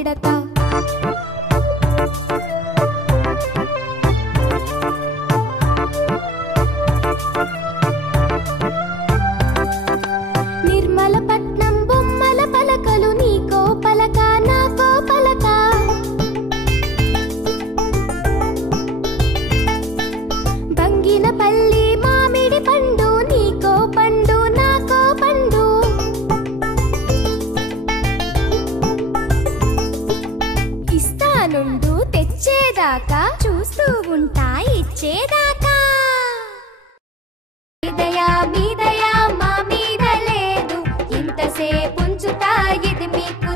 పెడతా. నిర్మలపట్నం బొమ్మల పలకలు నీకో పలక నాకో పలక. బంగినపల్లి మామిడి పండు నీకో పండు నాకో పండు. ఇస్తానుండు తెచ్చేదాకా చూస్తూ ఉంటా ఇచ్చేదాకా. మీదయా మా మీద లేదు ఇంతసేపు ఉంచుతా ఇది మీకు